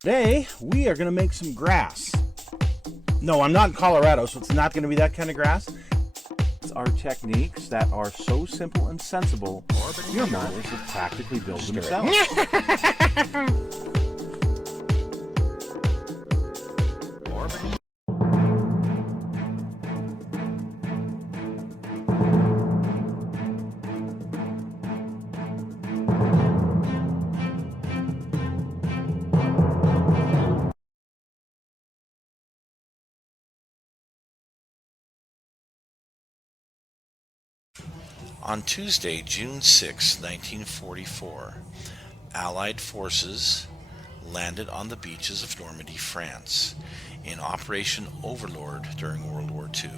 Today, we are going to make some grass. No, I'm not in Colorado, so it's not going to be that kind of grass. It's our techniques that are so simple and sensible, your models will practically build themselves. On Tuesday, June 6, 1944, Allied forces landed on the beaches of Normandy, France, in Operation Overlord during World War II.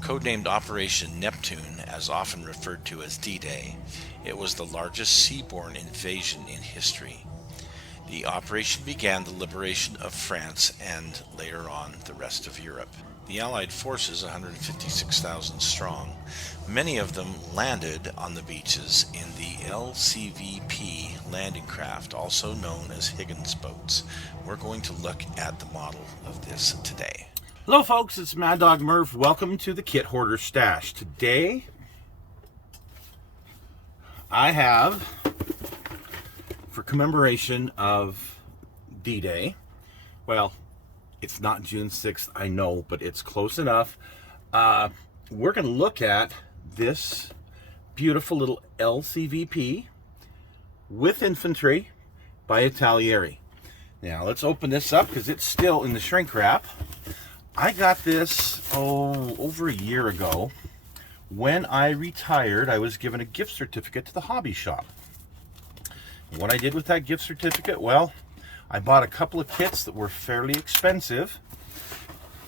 Codenamed Operation Neptune, as often referred to as D-Day, it was the largest seaborne invasion in history. The operation began the liberation of France and, later on, the rest of Europe. The Allied forces, 156,000 strong, many of them landed on the beaches in the LCVP landing craft, also known as Higgins boats. We're going to look at the model of this today. Hello folks, it's Mad Dog Murph. Welcome to the Kit Hoarder Stash. Today, I have, for commemoration of D-Day, well, it's not June 6th, I know, but it's close enough. We're going to look at this beautiful little LCVP with infantry by Italeri. Now, let's open this up because it's still in the shrink wrap. I got this, over a year ago. When I retired, I was given a gift certificate to the hobby shop. What I did with that gift certificate, well, I bought a couple of kits that were fairly expensive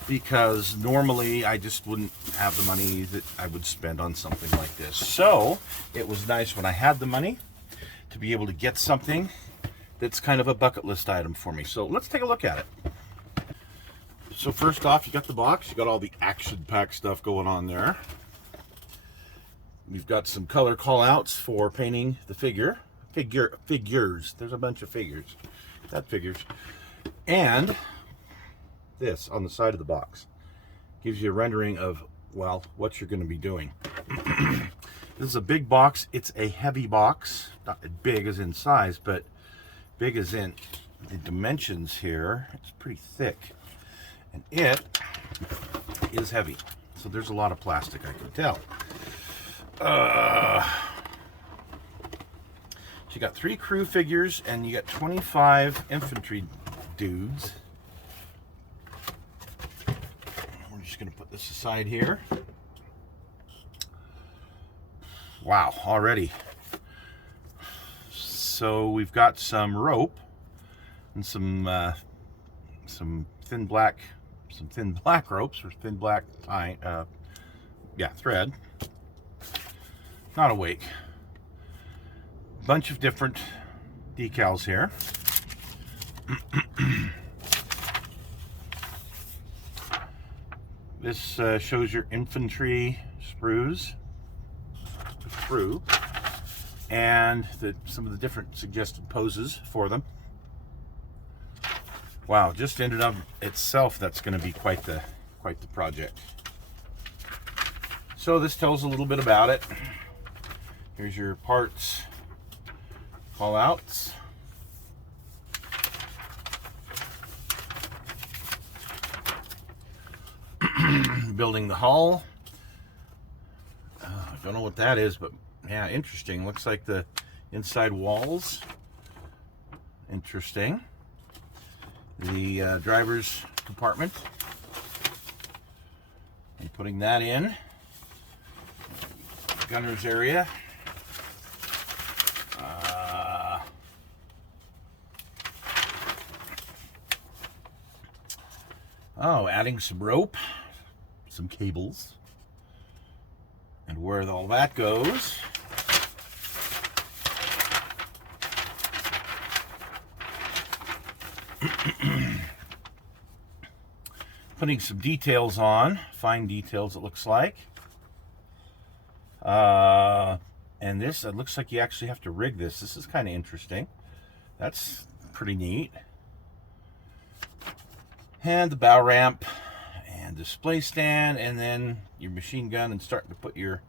because normally I just wouldn't have the money that I would spend on something like this. So it was nice when I had the money to be able to get something that's kind of a bucket list item for me. So let's take a look at it. So first off, you got the box. You got all the action-packed stuff going on there. We've got some color call-outs for painting the figures. There's a bunch of figures. That figures. And this on the side of the box gives you a rendering of, well, what you're going to be doing. This is a big box. It's a heavy box. Not big as in size, but big as in the dimensions here. It's pretty thick. And it is heavy. So there's a lot of plastic, I can tell. So you got 3 crew figures and you got 25 infantry dudes. We're just going to put this aside here. Wow, already. So we've got some rope and some thin black ropes, or thin black thread. Not a wake. Bunch of different decals here. This shows your infantry sprues through, and some of the different suggested poses for them. Wow, just ended up itself. That's going to be quite the project. So this tells a little bit about it. Here's your parts call outs. Building the hull. I don't know what that is, but yeah, interesting. Looks like the inside walls. Interesting. The driver's compartment. And putting that in. Gunner's area. Adding some rope, some cables, and where all that goes. Putting some details on, fine details it looks like. And this, it looks like you actually have to rig this. This is kind of interesting. That's pretty neat. and the bow ramp and display stand, and then your machine gun, and starting to put your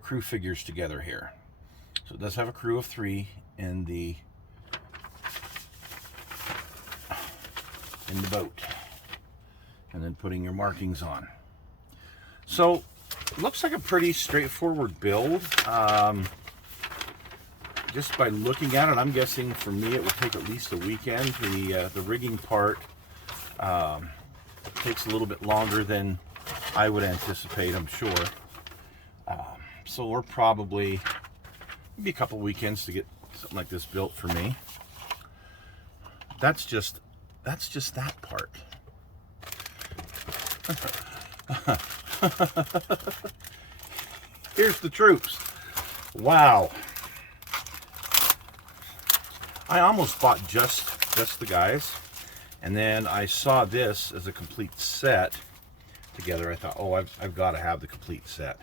crew figures together here. So it does have a crew of 3 in the boat, and then putting your markings on. So it looks like a pretty straightforward build. Just by looking at it, I'm guessing for me it would take at least a weekend. The rigging part takes a little bit longer than I would anticipate, I'm sure. So we're probably maybe a couple weekends to get something like this built for me. That's just that part. Here's the troops. Wow. I almost bought just the guys, and then I saw this as a complete set together. I thought, oh, I've got to have the complete set.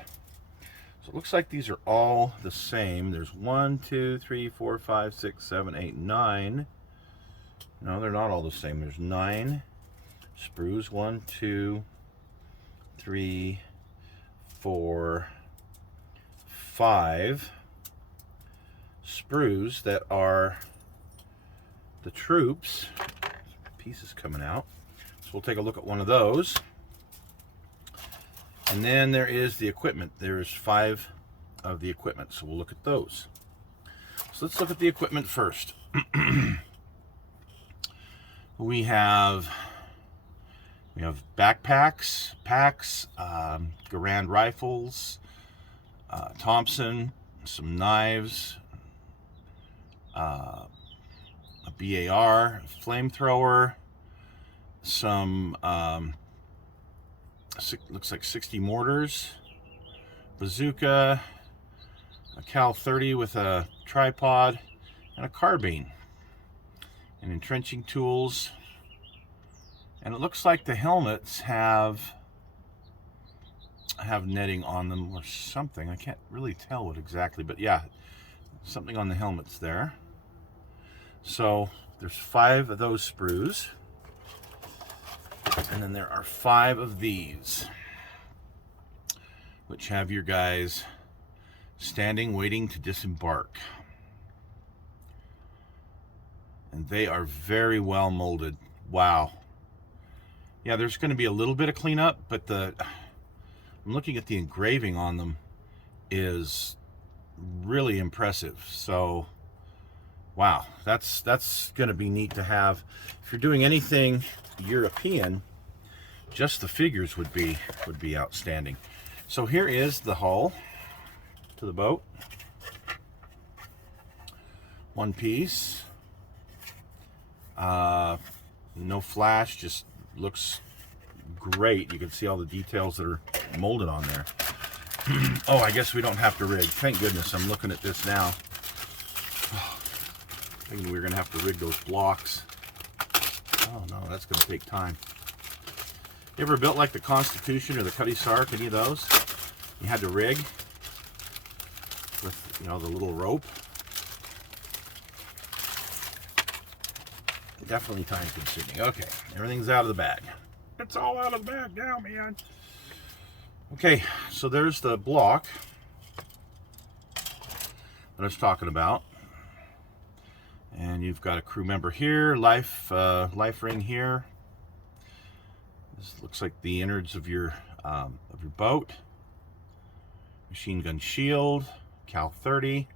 So it looks like these are all the same. There's 1, 2, 3, 4, 5, 6, 7, 8, 9. No, they're not all the same. There's 9 sprues. 1, 2, 3, 4, 5 sprues that are the troops. Pieces coming out. So we'll take a look at one of those. And then there is the equipment. There's 5 of the equipment, so we'll look at those. So let's look at the equipment first. We have backpacks, packs, Garand rifles, Thompson, some knives, a BAR, flamethrower, some looks like 60 mortars, bazooka, a Cal 30 with a tripod, and a carbine, and entrenching tools. And it looks like the helmets have netting on them or something. I can't really tell what exactly, but yeah, something on the helmets there. So there's 5 of those sprues, and then there are 5 of these, which have your guys standing waiting to disembark. And they are very well molded. Wow. Yeah, there's going to be a little bit of cleanup, but I'm looking at the engraving on them is really impressive. So wow, that's going to be neat to have. If you're doing anything European, just the figures would be outstanding. So here is the hull to the boat. One piece. No flash, just looks great. You can see all the details that are molded on there. Oh, I guess we don't have to rig. Thank goodness. I'm looking at this now. Thinking we were going to have to rig those blocks. Oh no, that's going to take time. You ever built like the Constitution or the Cutty Sark, any of those? You had to rig with, the little rope. Definitely time consuming. Okay, everything's out of the bag. It's all out of the bag now, man. Okay, so there's the block that I was talking about. And you've got a crew member here, life ring here. This looks like the innards of your boat. Machine gun shield, Cal 30.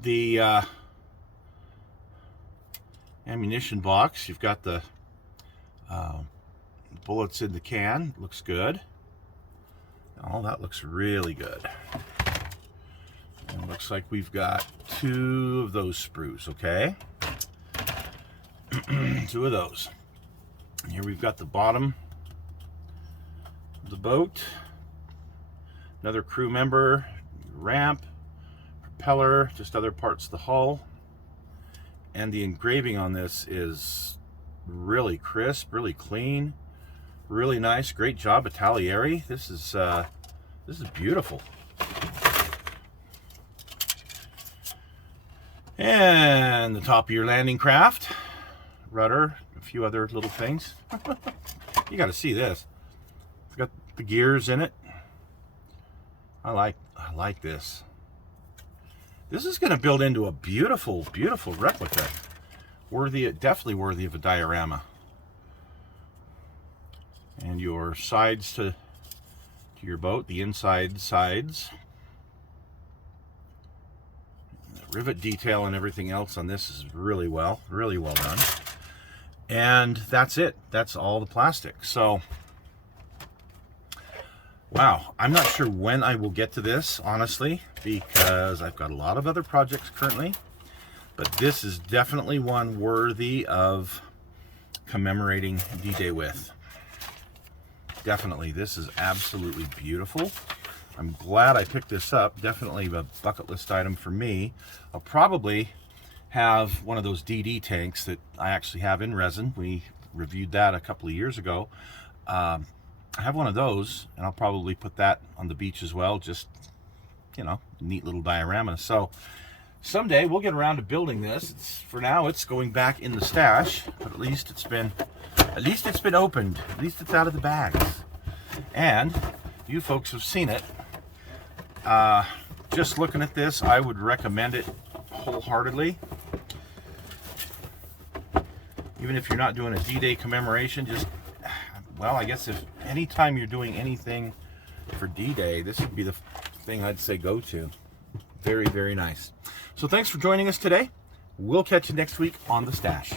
The ammunition box, you've got the bullets in the can. Looks good. Oh, that looks really good. And it looks like we've got 2 of those sprues, okay? 2 of those. Here we've got the bottom of the boat. Another crew member, ramp, propeller, just other parts of the hull. And the engraving on this is really crisp, really clean, really nice. Great job, Italeri. This is beautiful. And the top of your landing craft, rudder, a few other little things. You got to see this. It's got the gears in it. I like this. This is going to build into a beautiful, beautiful replica. Definitely worthy of a diorama. And your sides to your boat, the inside sides. The rivet detail and everything else on this is really well done. And that's it. That's all the plastic. So, wow, I'm not sure when I will get to this, honestly, because I've got a lot of other projects currently. But this is definitely one worthy of commemorating D-Day with. Definitely, this is absolutely beautiful. I'm glad I picked this up. Definitely a bucket list item for me. I'll probably have one of those DD tanks that I actually have in resin. We reviewed that a couple of years ago. I have one of those, and I'll probably put that on the beach as well. Just, you know, neat little diorama. So someday we'll get around to building this. For now, it's going back in the stash, but at least it's been opened. At least it's out of the bags. And you folks have seen it. Just looking at this, I would recommend it wholeheartedly. Even if you're not doing a D-Day commemoration, well, I guess if anytime you're doing anything for D-Day, this would be the thing I'd say go to. Very, very nice. So thanks for joining us today. We'll catch you next week on The Stash.